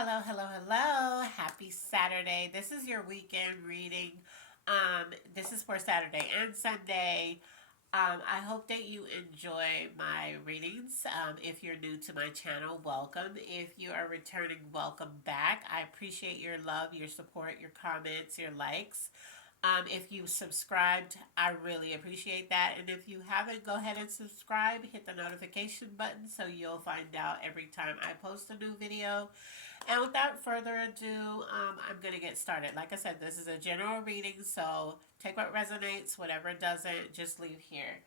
Hello, hello, hello. Happy Saturday. This is your weekend reading. This is for Saturday and Sunday. I hope that you enjoy my readings. If you're new to my channel, welcome. If you are returning, welcome back. I appreciate your love, your support, your comments, your likes. If you subscribed, I really appreciate that. And if you haven't, go ahead and subscribe. Hit the notification button so you'll find out every time I post a new video. And without further ado, I'm going to get started. Like I said, this is a general reading, so take what resonates, whatever doesn't, just leave here.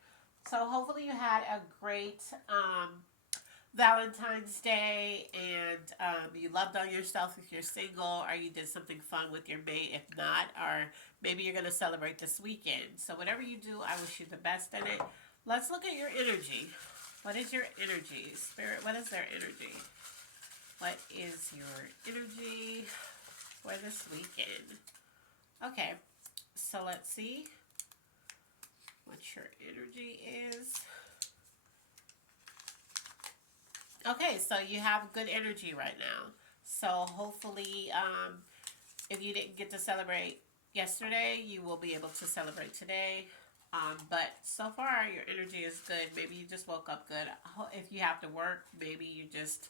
So hopefully you had a great Valentine's Day and you loved on yourself if you're single, or you did something fun with your mate if not, or maybe you're going to celebrate this weekend. So whatever you do, I wish you the best in it. Let's look at your energy. What is your energy? Spirit, what is their energy? What is your energy for this weekend? Okay, so let's see what your energy is. Okay, so you have good energy right now. So hopefully, if you didn't get to celebrate yesterday, you will be able to celebrate today. But so far, your energy is good. Maybe you just woke up good. If you have to work, maybe you're just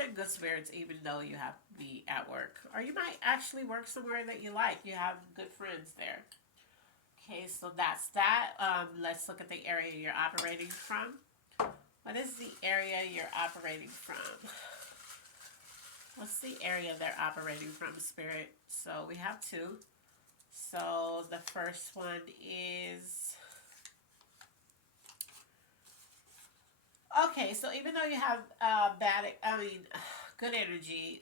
in good spirits, even though you have to be at work, or you might actually work somewhere that you like. You have good friends there. Okay, so that's that. Let's look at the area you're operating from. What is the area you're operating from? What's the area they're operating from, Spirit? So we have two. So the first one is... Okay, so even though you have good energy,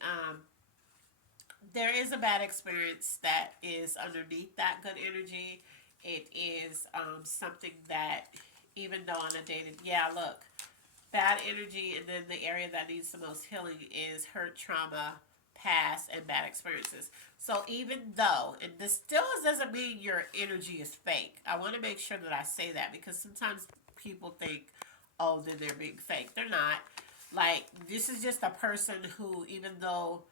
there is a bad experience that is underneath that good energy. It is something that, even though on a dated, yeah, look, bad energy, and then the area that needs the most healing is hurt, trauma, past, and bad experiences. So even though, and this still doesn't mean your energy is fake. I want to make sure that I say that, because sometimes people think, oh, then they're being fake. They're not. Like, this is just a person who, even though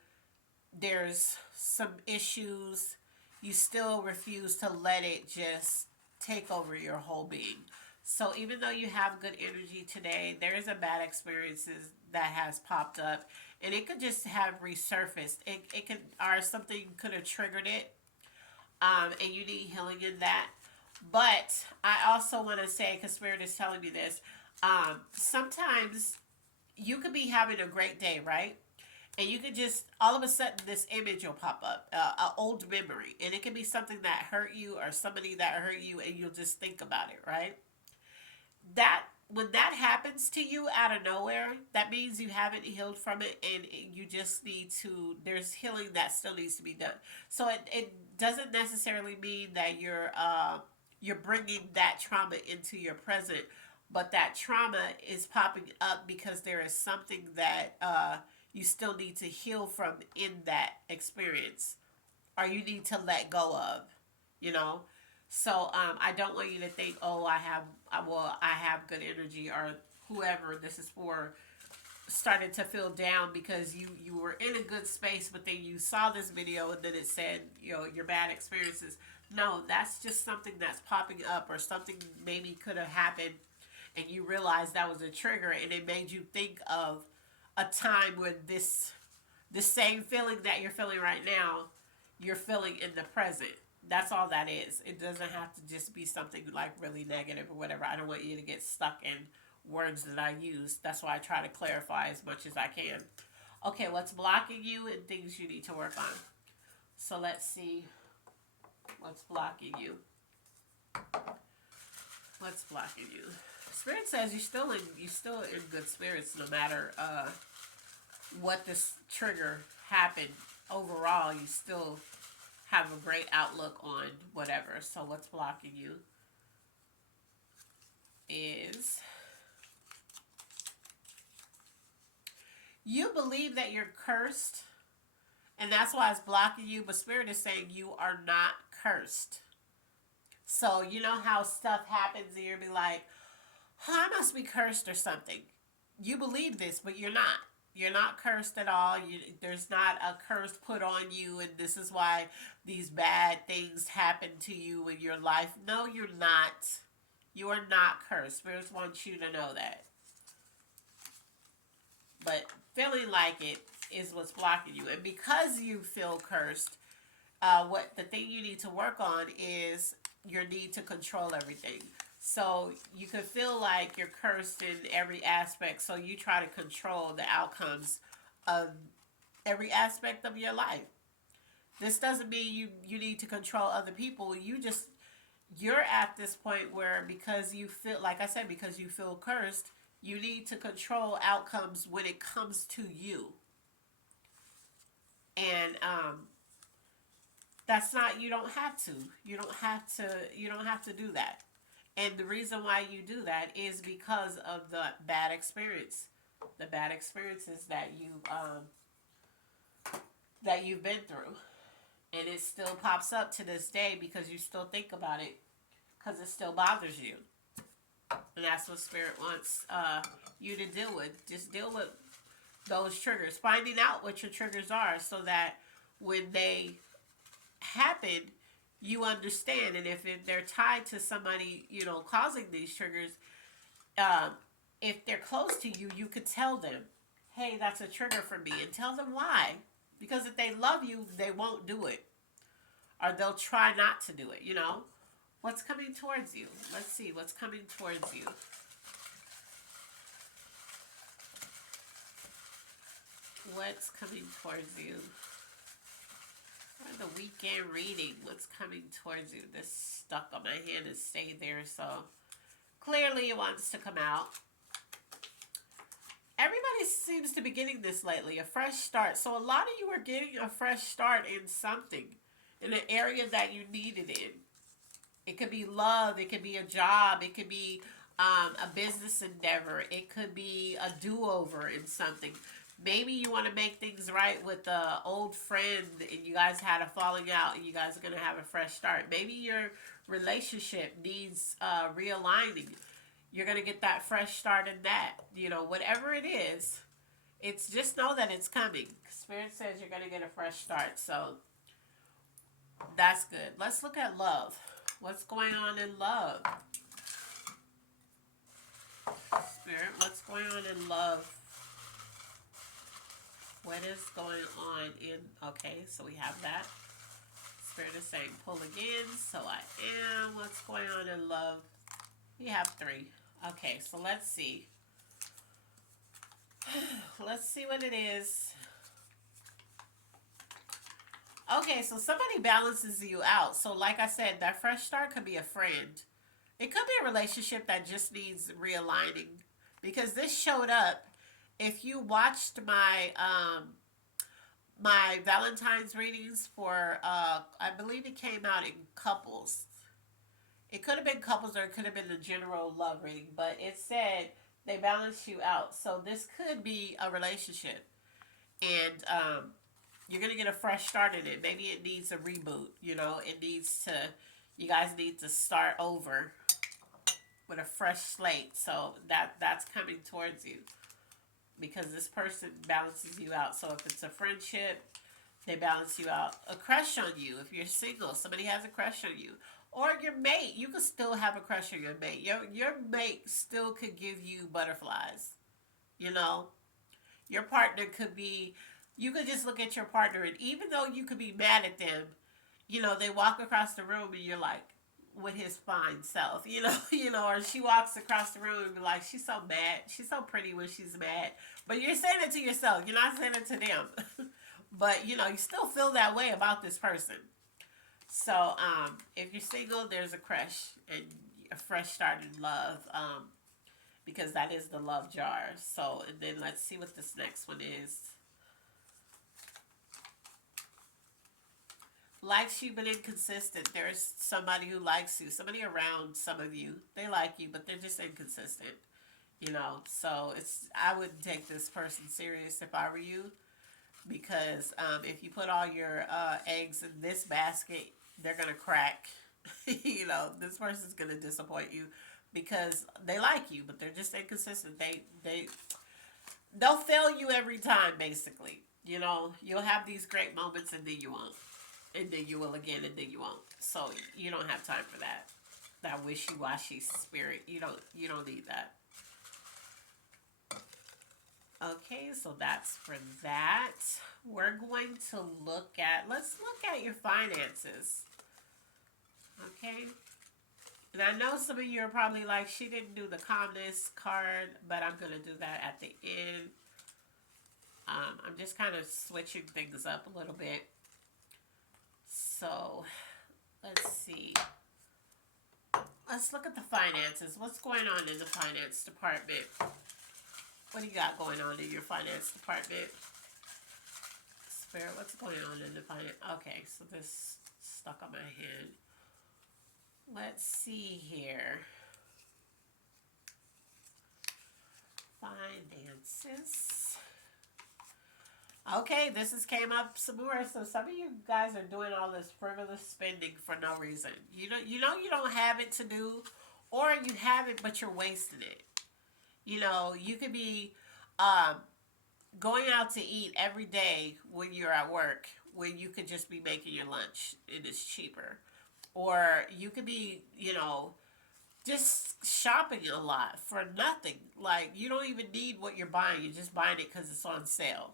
there's some issues, you still refuse to let it just take over your whole being. So even though you have good energy today, there is a bad experiences that has popped up, and it could just have resurfaced. It could, or something could have triggered it, and you need healing in that. But I also want to say, because Spirit is telling me this, sometimes you could be having a great day, right? And you could just, all of a sudden, this image will pop up, an old memory. And it could be something that hurt you or somebody that hurt you, and you'll just think about it, right? That, when that happens to you out of nowhere, that means you haven't healed from it, and you just need to, there's healing that still needs to be done. So it doesn't necessarily mean that you're bringing that trauma into your present, but that trauma is popping up because there is something that you still need to heal from in that experience, or you need to let go of, you know. So I don't want you to think, oh, I have good energy, or whoever this is for started to feel down because you were in a good space, but then you saw this video and then it said, you know, your bad experiences. No, that's just something that's popping up, or something maybe could have happened, and you realized that was a trigger, and it made you think of a time when this same feeling that you're feeling right now, you're feeling in the present. That's all that is. It doesn't have to just be something like really negative or whatever. I don't want you to get stuck in words that I use. That's why I try to clarify as much as I can. Okay, what's blocking you and things you need to work on? So let's see what's blocking you. What's blocking you? Spirit says you're still in good spirits no matter what this trigger happened. Overall, you still have a great outlook on whatever. So what's blocking you is you believe that you're cursed, and that's why it's blocking you, but Spirit is saying you are not cursed. So you know how stuff happens and you'll be like, oh, I must be cursed or something. You believe this, but you're not. You're not cursed at all. There's not a curse put on you, and this is why these bad things happen to you in your life. No, you're not. You are not cursed. Spirits want you to know that. But feeling like it is what's blocking you. And because you feel cursed, what the thing you need to work on is your need to control everything. So you can feel like you're cursed in every aspect, so you try to control the outcomes of every aspect of your life. This doesn't mean you need to control other people. You're at this point where, because you feel, like I said, because you feel cursed, you need to control outcomes when it comes to you. And that's not, you don't have to. You don't have to do that. And the reason why you do that is because of the bad experience. The bad experiences that you've been through. And it still pops up to this day because you still think about it, because it still bothers you. And that's what Spirit wants you to deal with. Just deal with those triggers. Finding out what your triggers are, so that when they happen, you understand. And if they're tied to somebody, causing these triggers, um, if they're close to you, you could tell them, hey, that's a trigger for me. And tell them why. Because if they love you, they won't do it. Or they'll try not to do it. What's coming towards you? Let's see what's coming towards you. What's coming towards you? For the weekend reading, what's coming towards you? This stuck on my hand and stayed there, so clearly it wants to come out. Everybody seems to be getting this lately, a fresh start. So a lot of you are getting a fresh start in something, in an area that you needed in. It could be love, it could be a job, it could be a business endeavor, it could be a do-over in something. Maybe you want to make things right with an old friend and you guys had a falling out and you guys are going to have a fresh start. Maybe your relationship needs realigning. You're going to get that fresh start in that. Whatever it is, it's just know that it's coming. Spirit says you're going to get a fresh start. So that's good. Let's look at love. What's going on in love? Spirit, what's going on in love? What is going on in... Okay, so we have that. Spirit is saying pull again. So I am. What's going on in love? We have 3. Okay, so let's see. Let's see what it is. Okay, so somebody balances you out. So like I said, that fresh start could be a friend. It could be a relationship that just needs realigning. Because this showed up. If you watched my Valentine's readings for, I believe it came out in couples. It could have been couples or it could have been a general love reading. But it said they balance you out. So this could be a relationship. And you're going to get a fresh start in it. Maybe it needs a reboot. It needs to, you guys need to start over with a fresh slate. So that's coming towards you. Because this person balances you out. So if it's a friendship, they balance you out. A crush on you. If you're single, somebody has a crush on you. Or your mate. You could still have a crush on your mate. Your mate still could give you butterflies. Your partner could be... You could just look at your partner, and even though you could be mad at them, they walk across the room and you're like, with his fine self, or she walks across the room and be like, she's so mad, she's so pretty when she's mad. But you're saying it to yourself, you're not saying it to them. But you still feel that way about this person. So if you're single, there's a crush and a fresh start in love, because that is the love jar. So, and then let's see what this next one is. Likes you but inconsistent. There's somebody who likes you. Somebody around some of you. They like you, but they're just inconsistent. So I wouldn't take this person serious if I were you. Because if you put all your eggs in this basket, they're going to crack. This person's going to disappoint you. Because they like you, but they're just inconsistent. they'll fail you every time, basically. You know, you'll have these great moments and then you won't. And then you will again and then you won't. So you don't have time for that. That wishy-washy spirit. You don't need that. Okay, so that's for that. We're going to let's look at your finances. Okay. And I know some of you are probably like, she didn't do the calmness card, but I'm going to do that at the end. I'm just kind of switching things up a little bit. So, let's see. Let's look at the finances. What's going on in the finance department? What do you got going on in your finance department? Spirit, what's going on in the finance? Okay, so this stuck on my hand. Let's see here. Finances. Okay, this has came up some more. So some of you guys are doing all this frivolous spending for no reason. You don't have it to do, or you have it but you're wasting it. You know, you could be um, going out to eat every day when you're at work, when you could just be making your lunch and it's cheaper. Or you could be, just shopping a lot for nothing. Like, you don't even need what you're buying. You're just buying it because it's on sale,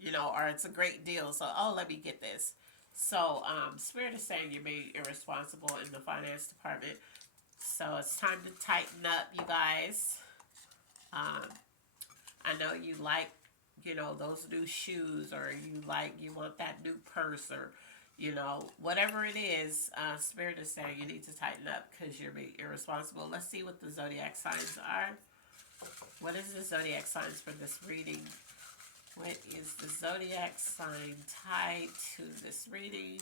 or it's a great deal. So, oh, let me get this. So, Spirit is saying you're being irresponsible in the finance department. So, it's time to tighten up, you guys. Um, I know you like, those new shoes, or you want that new purse, or, whatever it is, Spirit is saying you need to tighten up because you're being irresponsible. Let's see what the zodiac signs are. What is the zodiac signs for this reading? What is the zodiac sign tied to this reading?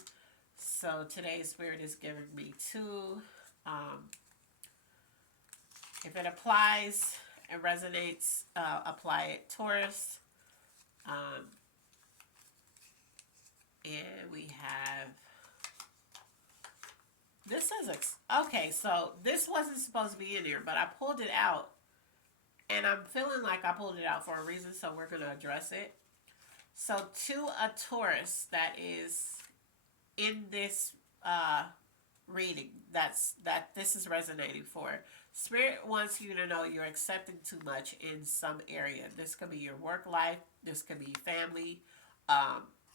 So today's Spirit is giving me two. If it applies, it resonates, apply it. Taurus. And we have, this says, okay, so this wasn't supposed to be in here, but I pulled it out. And I'm feeling like I pulled it out for a reason, so we're going to address it. So to a Taurus that is in this reading, that this is resonating for, Spirit wants you to know you're accepting too much in some area. This could be your work life. This could be family.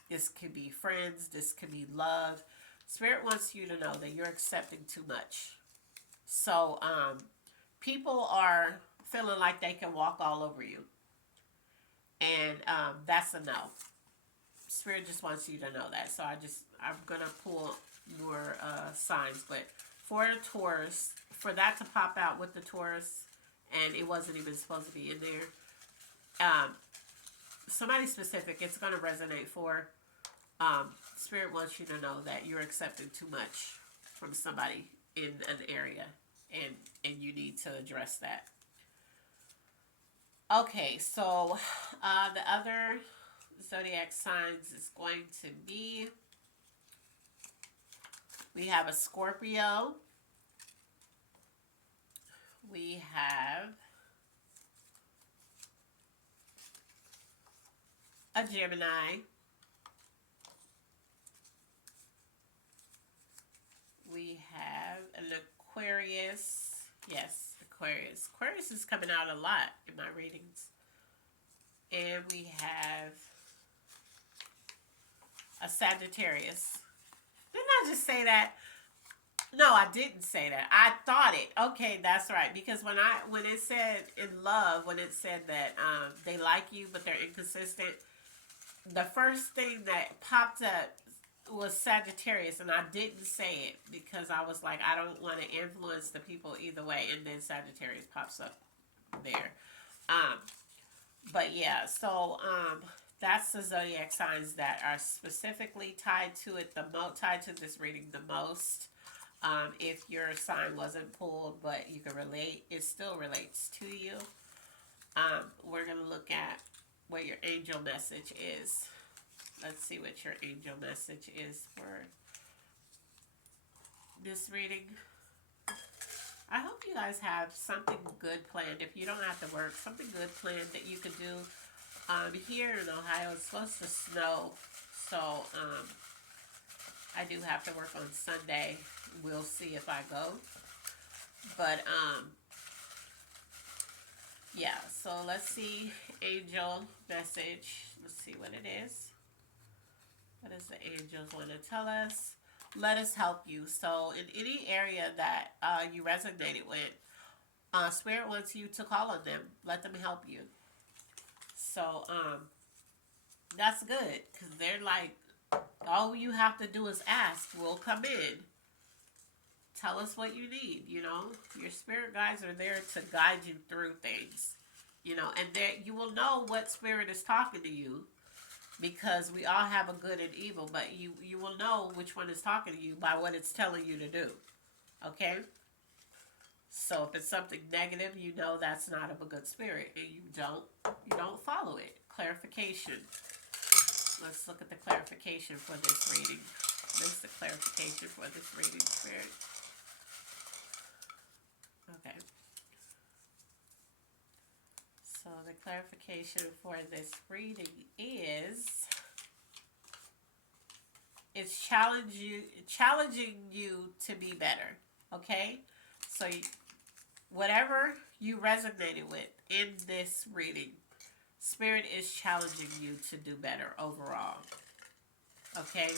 This could be friends. This could be love. Spirit wants you to know that you're accepting too much. So people are feeling like they can walk all over you. And that's a no. Spirit just wants you to know that. So I'm going to pull more signs. But for the Taurus, for that to pop out with the Taurus, and it wasn't even supposed to be in there, somebody specific, it's going to resonate for. Spirit wants you to know that you're accepting too much from somebody in an area, and you need to address that. Okay, so the other zodiac signs is going to be, we have a Scorpio, we have a Gemini, we have an Aquarius. Yes, Aquarius. Aquarius is coming out a lot in my readings. And we have a Sagittarius. Didn't I just say that? No, I didn't say that. I thought it. Okay, that's right. Because when it said in love, when it said that they like you but they're inconsistent, the first thing that popped up was Sagittarius, and I didn't say it because I was like, I don't want to influence the people either way, and then Sagittarius pops up there. But yeah, so that's the zodiac signs that are specifically tied to it, tied to this reading the most. If your sign wasn't pulled, but you can relate, it still relates to you. We're going to look at what your angel message is. Let's see what your angel message is for this reading. I hope you guys have something good planned. If you don't have to work, something good planned that you could do. Here in Ohio, it's supposed to snow, so I do have to work on Sunday. We'll see if I go. But yeah. So let's see, angel message. Let's see what it is. What does the angels want to tell us? Let us help you. So in any area that you resonated with, Spirit wants you to call on them. Let them help you. So that's good because they're like, all you have to do is ask. We'll come in. Tell us what you need. You know, your spirit guides are there to guide you through things. You know, and there you will know what spirit is talking to you because we all have a good and evil, but you will know which one is talking to you by what it's telling you to do. Okay? So if it's something negative, you know that's not of a good spirit and you don't follow it. Clarification. Let's look at the clarification for this reading. What's the clarification for this reading, Spirit? Okay. So the clarification for this reading is it's challenging you to be better. Okay? So whatever you resonated with in this reading, Spirit is challenging you to do better overall. Okay?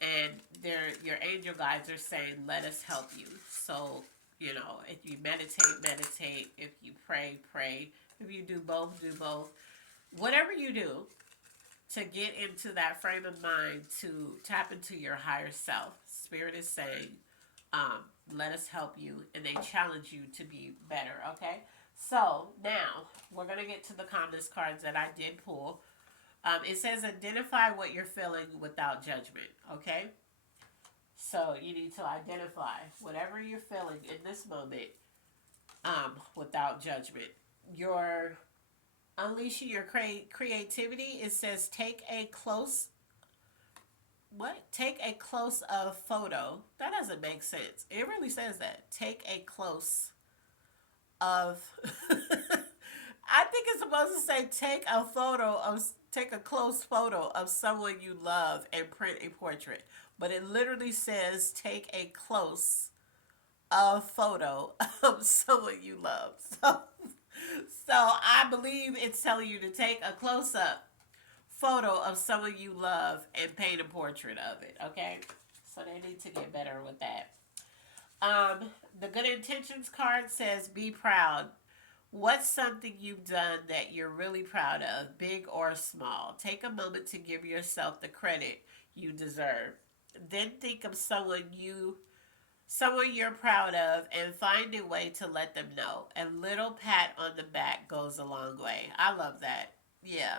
And your angel guides are saying, let us help you. So, you know, if you meditate. If you pray. If you do both, do both. Whatever you do to get into that frame of mind to tap into your higher self, Spirit is saying, let us help you. And they challenge you to be better, okay? So, now, we're going to get to the calmness cards that I did pull. It says identify what you're feeling without judgment, okay? So you need to identify whatever you're feeling in this moment without judgment. You're unleashing your creativity. It says take a close up photo. That doesn't make sense. It really says that. Take a close of I think it's supposed to say take a close photo of someone you love and print a portrait. But it literally says take a close photo of someone you love. So I believe it's telling you to take a close up photo of someone you love and paint a portrait of it. Okay? So they need to get better with that. The good intentions card says be proud. What's something you've done that you're really proud of, big or small? Take a moment to give yourself the credit you deserve. Then think of someone you're proud of and find a way to let them know. A little pat on the back goes a long way. I love that. Yeah.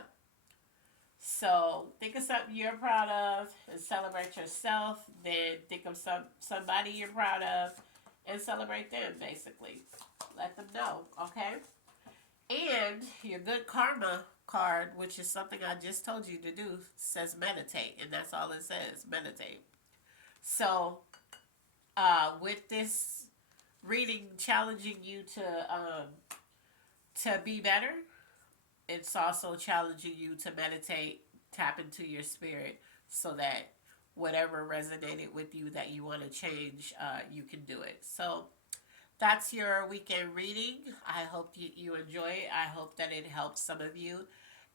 So think of something you're proud of and celebrate yourself. Then think of somebody you're proud of and celebrate them, basically. Let them know, okay? And your good karma card, which is something I just told you to do, says meditate. And that's all it says, meditate. So, with this reading challenging you to be better, it's also challenging you to meditate, tap into your spirit so that whatever resonated with you that you want to change, you can do it. So that's your weekend reading. I hope you enjoy it. I hope that it helps some of you.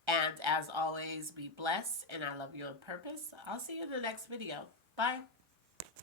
And as always, be blessed. And I love you on purpose. I'll see you in the next video. Bye.